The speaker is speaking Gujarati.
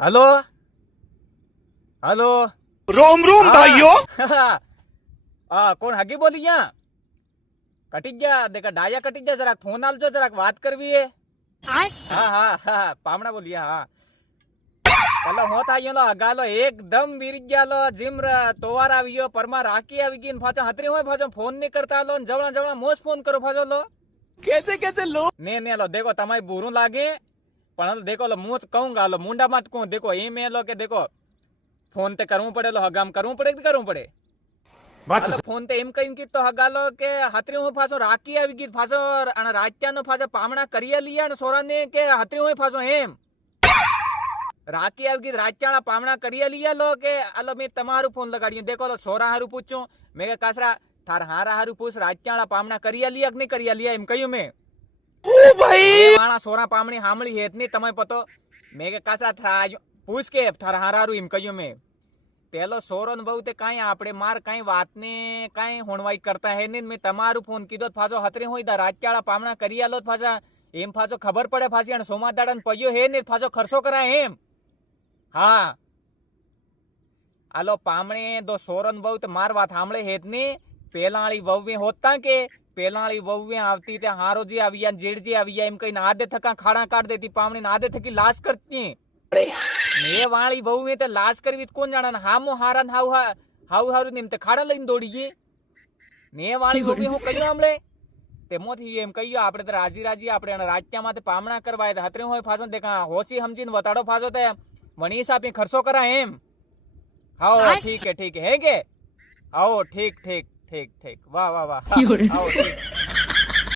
हेलो हेलो रोम रोम भाइयों। કોણ હગી બોલી યા કટી ગયા દેખા ડાયા કટી ગયા જરાક ફોન આલજો જરાક વાત કરવી હે હા હા હા પામણા બોલિયા હા પેલો હો થાય લો હગાલો એકદમ વીરી ગયાલો જીમ તોવાર આવ્યો પરમા રાકી આવી ગઈ ને પાછો હતરી હોય પાછો ફોન નહીં કરતા લો ને જવણા જવણા મોજ ફોન કરો પાછો લો कैसे कैसे लोग ને લો દેખો તમારી બુરું લાગે પણ દેખો લો હું કહું ગાલો મુંડા માં કહું દેખો એમ લો કે દેખો ફોન તે કરવું પડે લો હગામ કરવું પડે કે કરવું પડે ફોન તે એમ કઈ કીધું હગાલો કે હતરી હું પાછો રાકી આવી ગઈ પાછો અને રાત્યાનો પાછો પામણા કરી લીયા ને સોરાને કે હતરી હું પાછો એમ રાકી આવી ગઈ રાત્યાના પામણા કરી લીયા લો કે આલો મેં તમારું ફોન લગાડ્યું દેખો લો સોરા હારું પૂછ્યું મેં કે કાસરા થાર હારા હારું પૂછ રાત્યાના પામણા કરી લીયા કે નહીં કરી લીયા એમ કહ્યું મેં ओ भाई વાળા સોરા પામણી હામળી હેત નહીં તમે પતો મેં કે કાસરા થાર પૂછ કે થાર હારા હારું એમ કહ્યું મેં પેલો સોરો ને બહુ તે કાંઈ આપણે માર કાંઈ વાતને કાંઈ હોણવાઈ કરતા હે નહીં મેં તમારું ફોન કીધો પાછો હતરી હોય દા રાત્યાળા પામણા કરી આલો પાછા એમ પાછો ખબર પડે પાછી અને સોમાદાડા ને પગ્યો હે ને પાછો ખર્ચો કરાય એમ હા આલો પામણે દો સોરો ને બહુ તે માર વાત સાંભળે હેત ની પેલાળી વહુએ હોતા કે પેલાળી વહુએ આવતી તે હારોજી આવી જેડજી આવી એમ કહીને આદે થકા ખાડા કાઢ દેતી પામણી ને આદે થકી લાશ કરતી ને વાળી બહુ તે લાશ કરવી કોણ જાણે હામો હારા હાવ હાવ હારું ને એમ તે ખાડા લઈને દોડી ગઈ ને વાળી બહુ હું કહ્યું હમણે તે મોથી એમ કહ્યું આપણે તો રાજી રાજી આપણે રાજ્યમાં તે પામણા કરવા હતરે હોય ફાસો દેખા હોશી સમજીને વતાડો ફાસો તે વણી સાપી ખર્ચો કરા એમ હાઓ ઠીક હે હે કે આવો ઠીક ઠીક ઠીક ઠીક વાહ વાહ વાહ આવો ઠીક